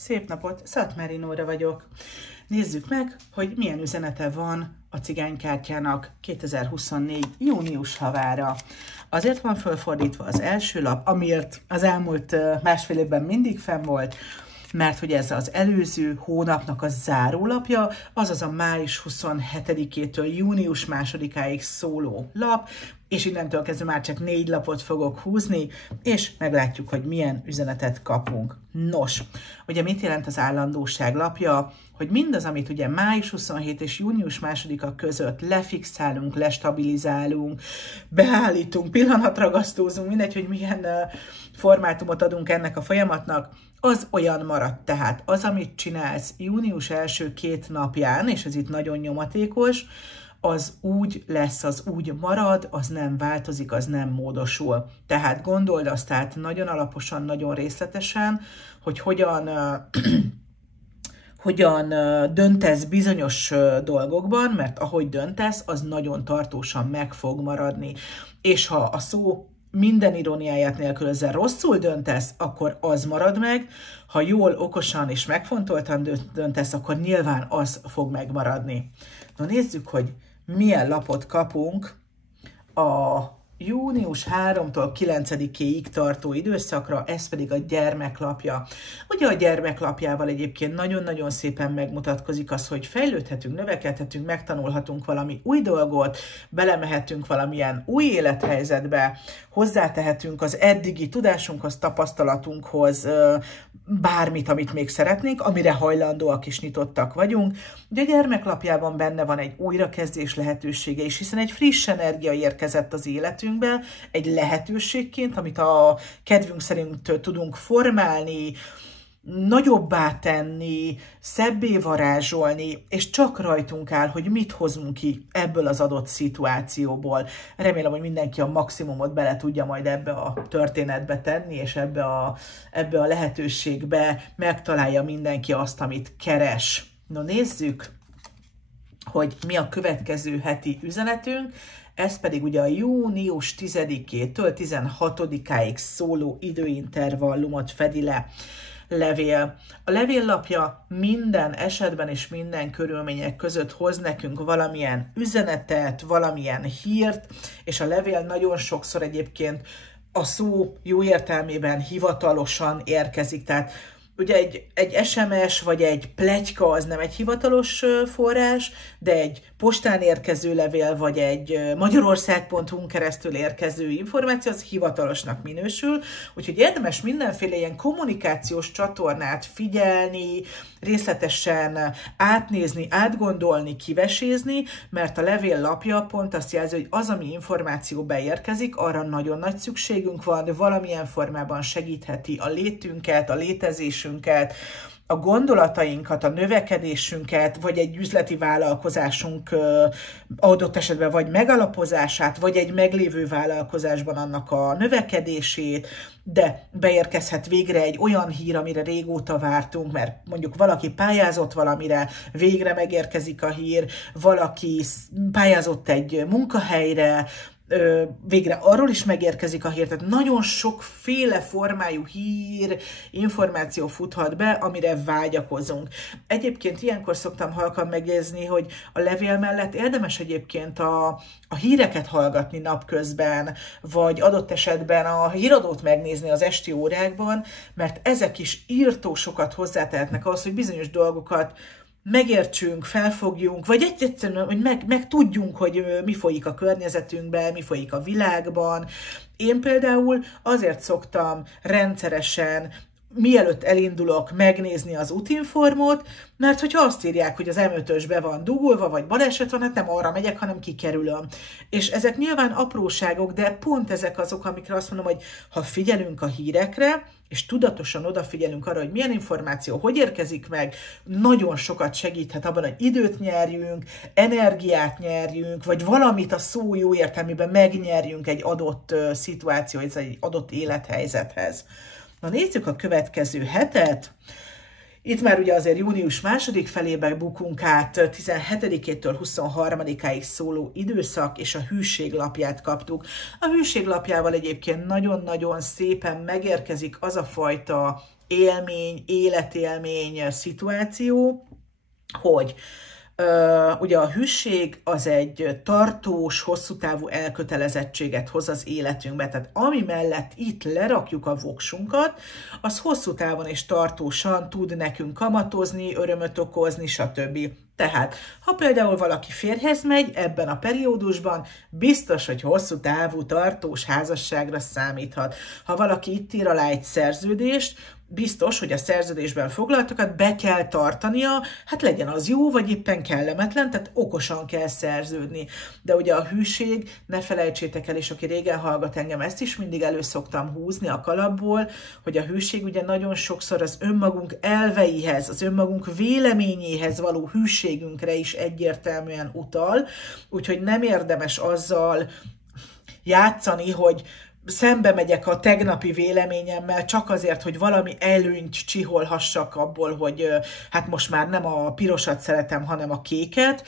Szép napot, Szatmári Nóra vagyok. Nézzük meg, hogy milyen üzenete van a cigánykártyának 2024. június havára. Azért van fölfordítva az első lap, amiért az elmúlt másfél évben mindig fenn volt, mert hogy ez az előző hónapnak a zárólapja, azaz a május 27-től június 2-áig szóló lap, és innentől kezdve már csak 4 lapot fogok húzni, és meglátjuk, hogy milyen üzenetet kapunk. Nos, ugye mit jelent az állandóság lapja? Hogy mindaz, amit ugye május 27 és június 2-a között lefixálunk, lestabilizálunk, beállítunk, pillanatragasztózunk, mindegy, hogy milyen formátumot adunk ennek a folyamatnak, az olyan maradt. Tehát az, amit csinálsz június első 2 napján, és ez itt nagyon nyomatékos, az úgy lesz, az úgy marad, az nem változik, az nem módosul. Tehát gondold azt át nagyon alaposan, nagyon részletesen, hogy hogyan döntesz bizonyos dolgokban, mert ahogy döntesz, az nagyon tartósan meg fog maradni. És ha a szó minden iróniáját nélkülözve rosszul döntesz, akkor az marad meg, ha jól, okosan és megfontoltan döntesz, akkor nyilván az fog megmaradni. Na nézzük, hogy milyen lapot kapunk a június 3-tól 9-ig tartó időszakra, ez pedig a gyermeklapja. Ugye a gyermeklapjával egyébként nagyon-nagyon szépen megmutatkozik az, hogy fejlődhetünk, növekedhetünk, megtanulhatunk valami új dolgot, belemehetünk valamilyen új élethelyzetbe, hozzátehetünk az eddigi tudásunkhoz, tapasztalatunkhoz bármit, amit még szeretnénk, amire hajlandóak és nyitottak vagyunk. Ugye a gyermeklapjában benne van egy újrakezdés lehetősége is, hiszen egy friss energia érkezett az életünkbe, egy lehetőségként, amit a kedvünk szerint tudunk formálni, nagyobbá tenni, szebbé varázsolni, és csak rajtunk áll, hogy mit hozunk ki ebből az adott szituációból. Remélem, hogy mindenki a maximumot bele tudja majd ebbe a történetbe tenni, és ebbe a lehetőségbe megtalálja mindenki azt, amit keres. No, nézzük, hogy mi a következő heti üzenetünk. Ez pedig ugye a június 10-től 16-áig szóló időintervallumot fedi le. Levél. A levéllapja minden esetben és minden körülmények között hoz nekünk valamilyen üzenetet, valamilyen hírt, és a levél nagyon sokszor egyébként a szó jó értelmében hivatalosan érkezik. Tehát ugye egy SMS vagy egy pletyka az nem egy hivatalos forrás, de egy postán érkező levél vagy egy magyarország.hu-n keresztül érkező információ az hivatalosnak minősül, úgyhogy érdemes mindenféle ilyen kommunikációs csatornát figyelni, részletesen átnézni, átgondolni, kivesézni, mert a levél lapja pont azt jelzi, hogy az, ami információ beérkezik, arra nagyon nagy szükségünk van, de valamilyen formában segítheti a létünket, a létezésünket, a gondolatainkat, a növekedésünket, vagy egy üzleti vállalkozásunk adott esetben vagy megalapozását, vagy egy meglévő vállalkozásban annak a növekedését, de beérkezhet végre egy olyan hír, amire régóta vártunk, mert mondjuk valaki pályázott valamire, végre megérkezik a hír, valaki pályázott egy munkahelyre, végre arról is megérkezik a hír, tehát nagyon sokféle formájú hír, információ futhat be, amire vágyakozunk. Egyébként ilyenkor szoktam halkan megjegyezni, hogy a levél mellett érdemes egyébként a híreket hallgatni napközben, vagy adott esetben a híradót megnézni az esti órákban, mert ezek is írtó sokat hozzátehetnek ahhoz, hogy bizonyos dolgokat megértsünk, felfogjunk, vagy egyszerűen, hogy meg tudjunk, hogy mi folyik a környezetünkben, mi folyik a világban. Én például azért szoktam rendszeresen, mielőtt elindulok, megnézni az útinformot, mert hogyha azt írják, hogy az M5-ös be van dugulva, vagy baleset van, hát nem arra megyek, hanem kikerülöm. És ezek nyilván apróságok, de pont ezek azok, amikre azt mondom, hogy ha figyelünk a hírekre, és tudatosan odafigyelünk arra, hogy milyen információ, hogy érkezik meg, nagyon sokat segíthet abban, hogy időt nyerjünk, energiát nyerjünk, vagy valamit a szó jó értelmében megnyerjünk egy adott szituációhoz, egy adott élethelyzethez. Na nézzük a következő hetet. Itt már ugye azért június 2. felébe bukunk át, 17-től 23-áig szóló időszak, és a hűséglapját kaptuk. A hűséglapjával egyébként nagyon-nagyon szépen megérkezik az a fajta élmény, életélmény szituáció, hogy ugye a hűség az egy tartós, hosszú távú elkötelezettséget hoz az életünkbe, tehát ami mellett itt lerakjuk a voksunkat, az hosszú távon és tartósan tud nekünk kamatozni, örömöt okozni, stb. Tehát, ha például valaki férjhez megy ebben a periódusban, biztos, hogy hosszú távú, tartós házasságra számíthat. Ha valaki itt ír alá egy szerződést, biztos, hogy a szerződésben foglaltakat be kell tartania, hát legyen az jó, vagy éppen kellemetlen, tehát okosan kell szerződni. De ugye a hűség, ne felejtsétek el, és aki régen hallgat engem, ezt is mindig elő szoktam húzni a kalapból, hogy a hűség ugye nagyon sokszor az önmagunk elveihez, az önmagunk véleményéhez való hűségünkre is egyértelműen utal, úgyhogy nem érdemes azzal játszani, hogy szembe megyek a tegnapi véleményemmel csak azért, hogy valami előnyt csiholhassak abból, hogy hát most már nem a pirosat szeretem, hanem a kéket.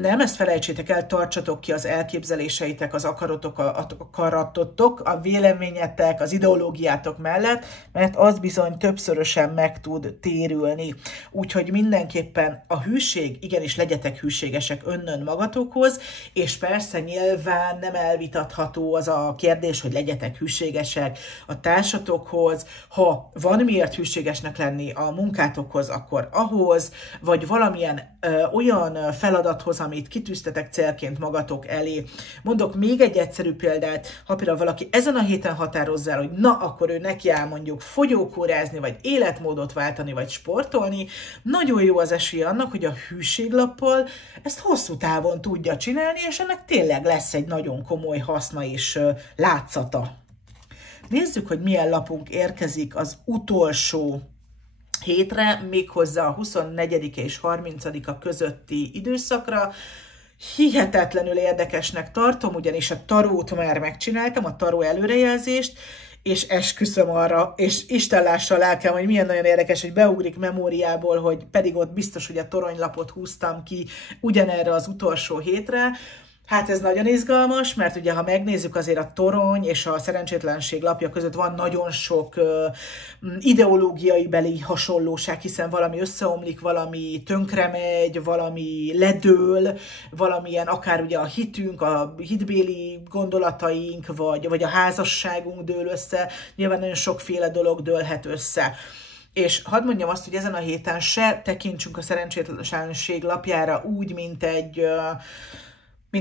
Nem, ezt felejtsétek el, tartsatok ki az elképzeléseitek, az akaratotok, a véleményetek, az ideológiátok mellett, mert az bizony többszörösen meg tud térülni. Úgyhogy mindenképpen a hűség, igenis legyetek hűségesek önnön magatokhoz, és persze nyilván nem elvitatható az a kérdés, hogy legyetek hűségesek a társatokhoz, ha van miért hűségesnek lenni a munkátokhoz, akkor ahhoz, vagy valamilyen olyan feladathoz, amit kitűztetek célként magatok elé. Mondok még egy egyszerű példát, ha például valaki ezen a héten határozza el, hogy na, akkor ő neki áll mondjuk fogyókúrázni, vagy életmódot váltani, vagy sportolni, nagyon jó az esély annak, hogy a hűséglappal ezt hosszú távon tudja csinálni, és ennek tényleg lesz egy nagyon komoly haszna és látszata. Nézzük, hogy milyen lapunk érkezik az utolsó hétre, méghozzá a 24. és 30. közötti időszakra. Hihetetlenül érdekesnek tartom, ugyanis a tarót már megcsináltam, a taró előrejelzést, és esküszöm arra, és Isten lássa a lelkem, hogy milyen nagyon érdekes, hogy beugrik memóriából, hogy pedig ott biztos, hogy a toronylapot húztam ki ugyanerre az utolsó hétre. Hát ez nagyon izgalmas, mert ugye ha megnézzük, azért a torony és a szerencsétlenség lapja között van nagyon sok ideológiai beli hasonlóság, hiszen valami összeomlik, valami tönkremegy, valami ledől, valamilyen akár ugye a hitünk, a hitbéli gondolataink, vagy a házasságunk dől össze, nyilván nagyon sokféle dolog dőlhet össze. És hadd mondjam azt, hogy ezen a héten se tekintsünk a szerencsétlenség lapjára úgy, mint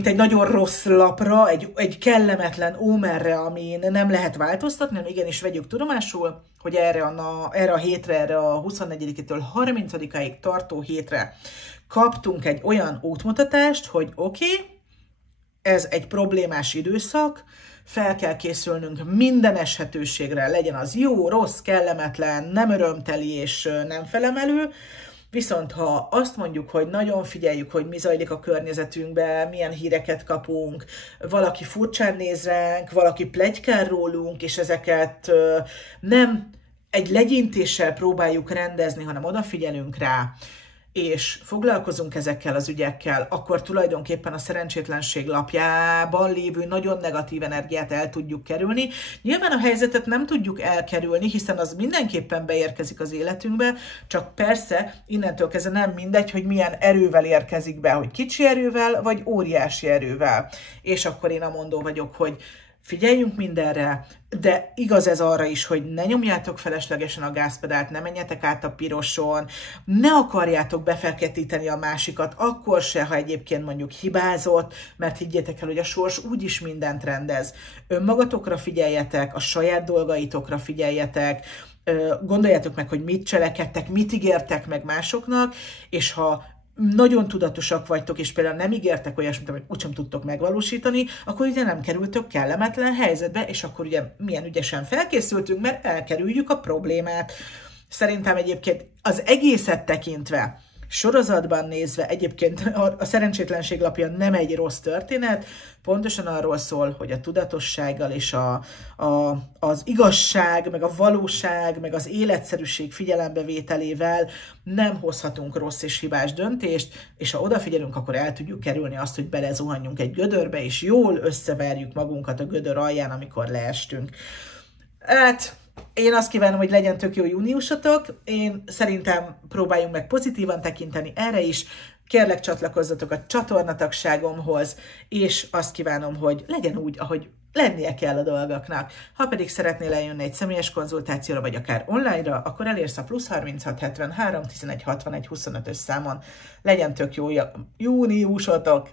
egy nagyon rossz lapra, egy kellemetlen ómerre, amin nem lehet változtatni, hanem igenis vegyük tudomásul, hogy erre a hétre, erre a 24-től 30-ig tartó hétre kaptunk egy olyan útmutatást, hogy oké, ez egy problémás időszak, fel kell készülnünk minden eshetőségre, legyen az jó, rossz, kellemetlen, nem örömteli és nem felemelő. Viszont ha azt mondjuk, hogy nagyon figyeljük, hogy mi zajlik a környezetünkben, milyen híreket kapunk, valaki furcsán néz ránk, valaki pletykál rólunk, és ezeket nem egy legyintéssel próbáljuk rendezni, hanem odafigyelünk rá, és foglalkozunk ezekkel az ügyekkel, akkor tulajdonképpen a szerencsétlenség lapjában lévő nagyon negatív energiát el tudjuk kerülni. Nyilván a helyzetet nem tudjuk elkerülni, hiszen az mindenképpen beérkezik az életünkbe, csak persze innentől kezdve nem mindegy, hogy milyen erővel érkezik be, hogy kicsi erővel, vagy óriási erővel. És akkor én amondó vagyok, hogy figyeljünk mindenre, de igaz ez arra is, hogy ne nyomjátok feleslegesen a gázpedált, ne menjetek át a piroson, ne akarjátok befeketíteni a másikat, akkor se, ha egyébként mondjuk hibázott, mert higgyétek el, hogy a sors úgyis mindent rendez. Önmagatokra figyeljetek, a saját dolgaitokra figyeljetek, gondoljátok meg, hogy mit cselekedtek, mit ígértek meg másoknak, és ha nagyon tudatosak vagytok, és például nem ígértek olyasmit, amit úgysem tudtok megvalósítani, akkor ugye nem kerültök kellemetlen helyzetbe, és akkor ugye milyen ügyesen felkészültünk, mert elkerüljük a problémát. Szerintem egyébként az egészet tekintve, sorozatban nézve, egyébként a szerencsétlenség lapja nem egy rossz történet, pontosan arról szól, hogy a tudatossággal és az igazság, meg a valóság, meg az életszerűség figyelembevételével nem hozhatunk rossz és hibás döntést, és ha odafigyelünk, akkor el tudjuk kerülni azt, hogy belezuhanjunk egy gödörbe, és jól összeverjük magunkat a gödör alján, amikor leestünk. Hát, Én azt kívánom, hogy legyen tök jó júniusotok, én szerintem próbáljunk meg pozitívan tekinteni erre is, kérlek csatlakozzatok a csatornatagságomhoz, és azt kívánom, hogy legyen úgy, ahogy lennie kell a dolgoknak. Ha pedig szeretnél eljönni egy személyes konzultációra, vagy akár online-ra, akkor elérsz a +36 73 11 61 25-ös számon. Legyen tök jó júniusotok!